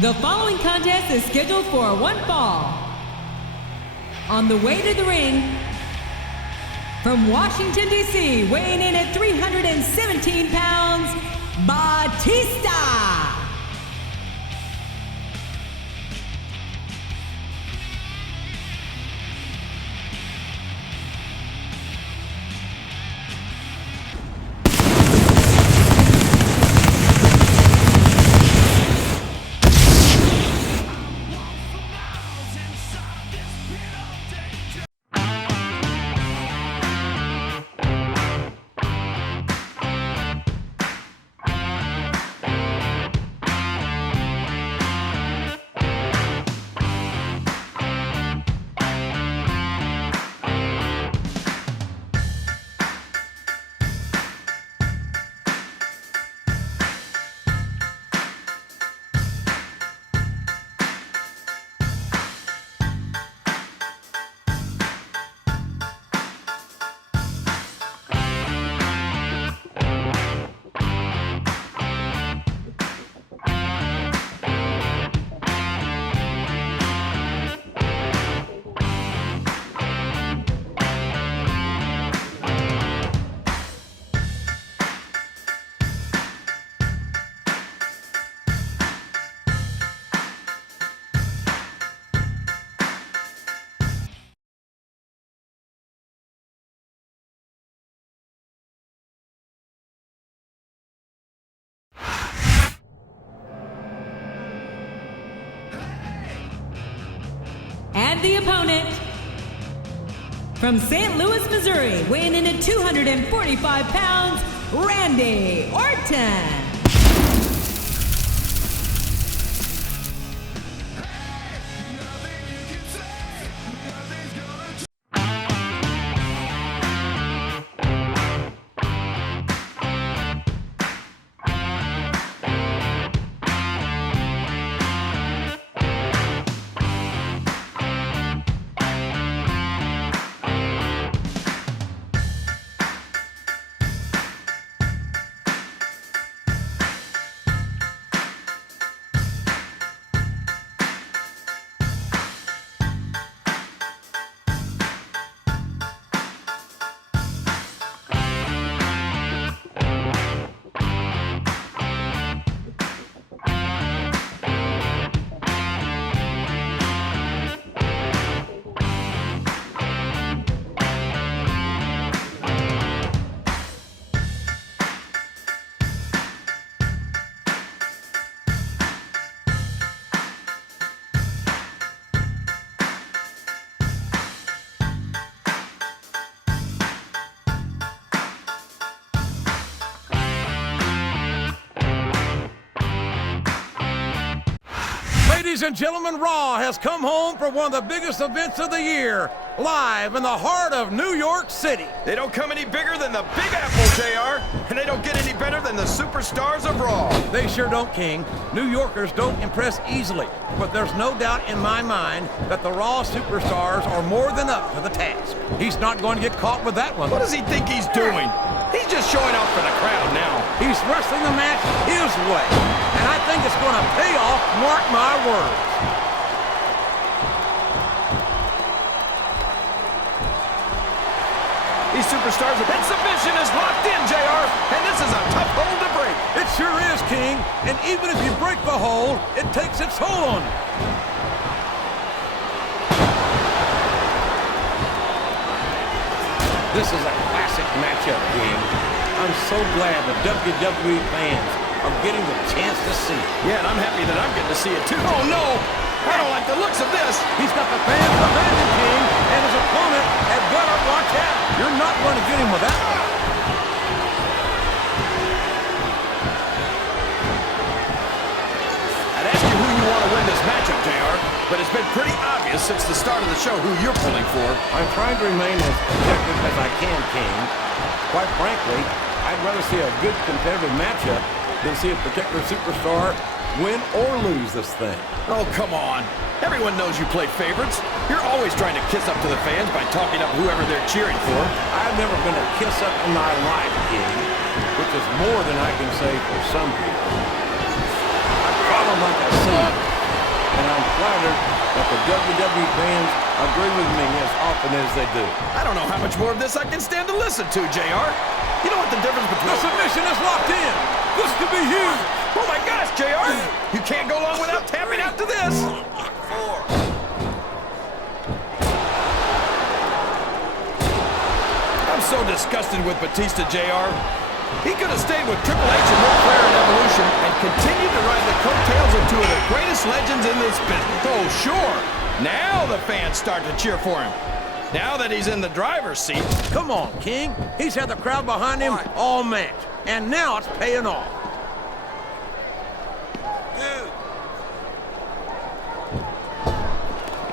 The following contest is scheduled for one fall. On the way to the ring, from Washington, D.C., weighing in at 317 pounds, Batista. And the opponent, from St. Louis, Missouri, weighing in at 245 pounds, Randy Orton. Ladies and gentlemen, Raw has come home for one of the biggest events of the year, live in the heart of New York City. They don't come any bigger than the Big Apple, JR, and they don't get any better than the superstars of Raw. They sure don't, King. New Yorkers don't impress easily, but there's no doubt in my mind that the Raw superstars are more than up to the task. He's not going to get caught with that one. What does he think he's doing? He's just showing off for the crowd now. He's wrestling the match his way, and I think it's going to pay off, mark my words. These superstars have been submission is locked in, JR, and this is a tough hold to break. It sure is, King, and even if you break the hold, it takes its toll on you. This is a classic matchup, King. I'm so glad the WWE fans are getting the chance to see it. Yeah, and I'm happy that I'm getting to see it too. Oh no! I don't like the looks of this. He's got the fans behind him, King, and his opponent had better watch out. You're not going to get him with that one. I'd ask you who you want to win this matchup, JR, but it's been pretty obvious since the start of the show who you're pulling for. I'm trying to remain as objective as I can, King. Quite frankly, I'd rather see a good competitive matchup than see a particular superstar win or lose this thing. Oh, come on. Everyone knows you play favorites. You're always trying to kiss up to the fans by talking up whoever they're cheering for. I've never been a kiss up in my life, King, which is more than I can say for some people. I sound like a scene. And I'm flattered that the WWE fans agree with me as often as they do. I don't know how much more of this I can stand to listen to, JR. You know what the difference between... The submission is locked in. This could be huge. Oh my gosh, JR! You can't go long without tapping out to this. 4. I'm so disgusted with Batista, JR. He could have stayed with Triple H and Ric Flair in Evolution and continued to ride the coattails of 2 of the greatest legends in this business. Oh, sure. Now the fans start to cheer for him. Now that he's in the driver's seat. Come on, King. He's had the crowd behind him all match. And now it's paying off.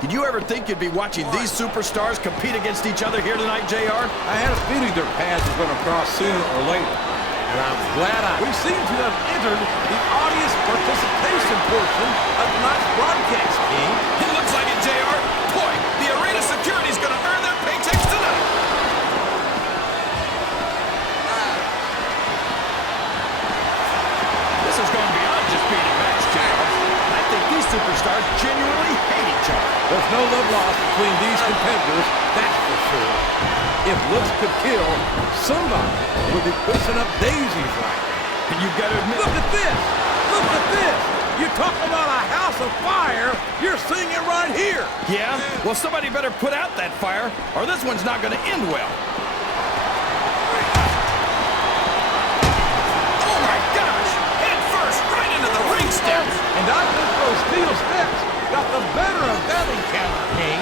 Did you ever think you'd be watching these superstars compete against each other here tonight, JR? I had a feeling their paths were going to cross sooner or later. And I'm glad we seem to have entered the audience participation portion of tonight's broadcast, King. It looks like it, JR. Boy, the arena security's going to earn their paychecks tonight. This is going beyond just being a match, JR. I think these superstars genuinely hate each other. There's no love lost between these competitors, that's for sure. If looks could kill, somebody would be pushing up daisies right now. And you've got to admit... Look at this! Look at this! You talk about a house of fire, you're seeing it right here! Yeah? Well, somebody better put out that fire, or this one's not going to end well. Oh my gosh! Head first, right into the ring steps! And I think those steel steps got the better of that encounter, King.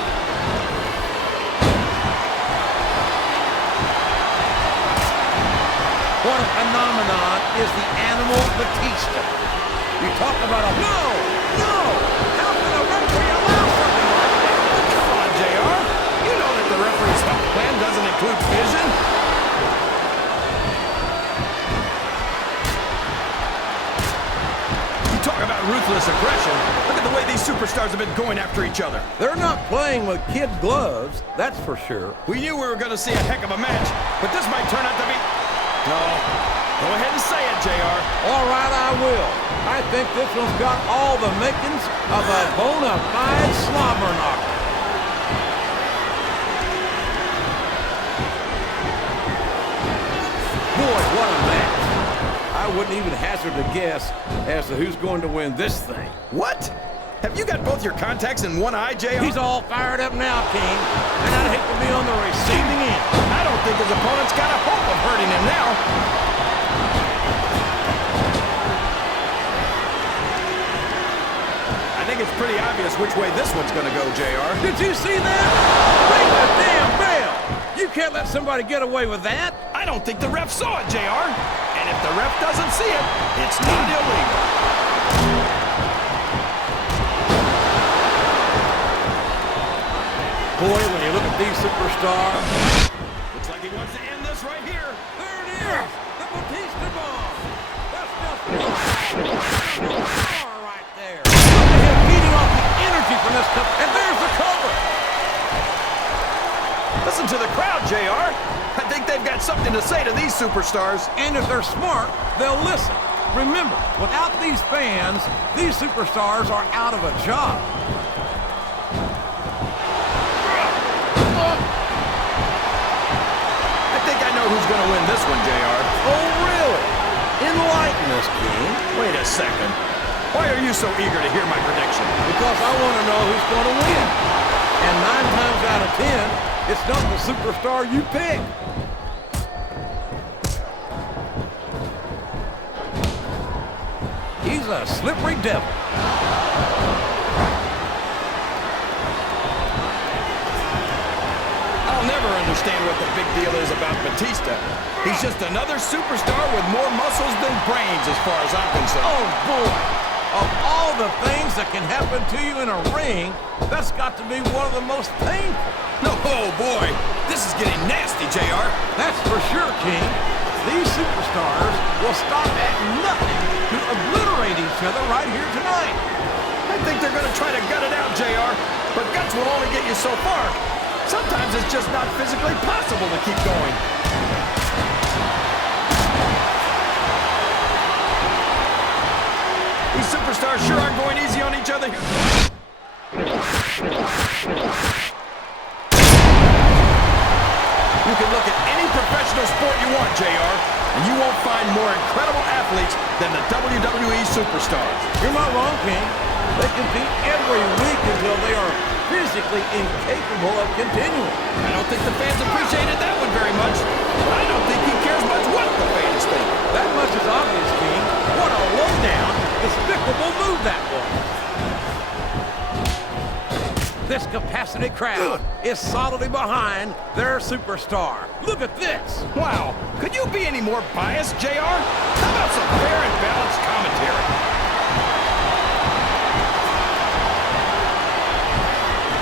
What a phenomenon is the animal Batista. You talk about a... No! No! How can a referee allow something like that? Come on, JR. You know that the referee's health plan doesn't include vision. You talk about ruthless aggression. Look at the way these superstars have been going after each other. They're not playing with kid gloves, that's for sure. We knew we were going to see a heck of a match, but this might turn out to be... No. Go ahead and say it, JR. All right, I will. I think this one's got all the makings of a bona fide slobber knocker. Boy, what a match. I wouldn't even hazard a guess as to who's going to win this thing. What? Have you got both your contacts in one eye, JR? He's all fired up now, King, and I'd hate to be on the receiving end. I don't think his opponent's got a hope of hurting him now. I think it's pretty obvious which way this one's going to go, JR. Did you see that? Ring the damn bell! You can't let somebody get away with that. I don't think the ref saw it, JR. And if the ref doesn't see it, it's not illegal. Boy, when you look at these superstars... Looks like he wants to end this right here. There it is! The Batista bomb! That's just... power right there. Look at him feeding off the energy from this cup, and there's the cover! Listen to the crowd, JR. I think they've got something to say to these superstars. And if they're smart, they'll listen. Remember, without these fans, these superstars are out of a job. Who's going to win this one, JR? Oh, really? Enlighten us, King. Wait a second. Why are you so eager to hear my prediction? Because I want to know who's going to win. And 9 times out of 10, it's not the superstar you pick. He's a slippery devil. I'll never understand what the big deal is about Batista. He's just another superstar with more muscles than brains as far as I'm concerned. Oh, boy. Of all the things that can happen to you in a ring, that's got to be one of the most painful. No, oh, boy. This is getting nasty, JR. That's for sure, King. These superstars will stop at nothing to obliterate each other right here tonight. I think they're going to try to gut it out, JR. But guts will only get you so far. Sometimes it's just not physically possible to keep going. These superstars sure are other here. You can look at any professional sport you want, JR, and you won't find more incredible athletes than the WWE superstars. You're not wrong, King. They compete every week until they are physically incapable of continuing. I don't think the fans appreciated that one very much, but I don't think he cares much what the fans think. That much is obvious, King. What a low-down, despicable move that was. This capacity crowd is solidly behind their superstar. Look at this. Wow, could you be any more biased, JR? How about some fair and balanced commentary?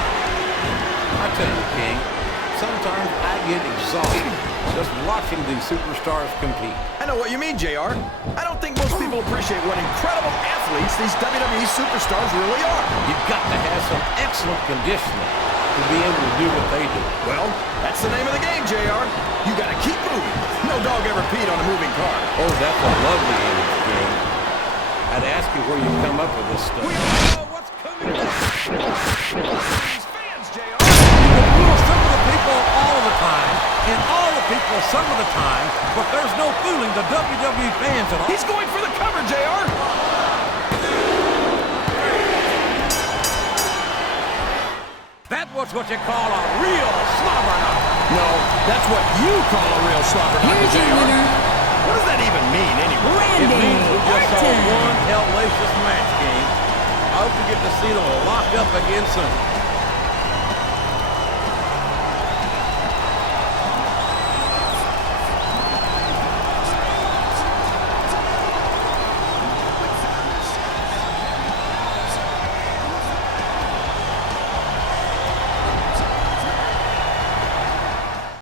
I tell you, King, sometimes I get exhausted just watching these superstars compete. I know what you mean, JR. I don't think most people appreciate what incredible athletes these WWE superstars really are. You've got to have some excellent conditioning to be able to do what they do. Well, that's the name of the game, JR. You gotta keep moving. No dog ever peed on a moving car. Oh, that's a lovely image, King. I'd ask you where you come up with this stuff. We all know what's coming next. These fans, JR. You can fool some of the people all of the time, and all the people some of the time, but there's no fooling the WWE fans at all. He's going for the cover, JR. That was what you call a real slobber knocker. No, that's what you call a real slobber knocker, Here's your JR. winner, What does that even mean, anyway? It means we just saw Orton. one hellacious match, King. I hope we get to see them lock up again soon.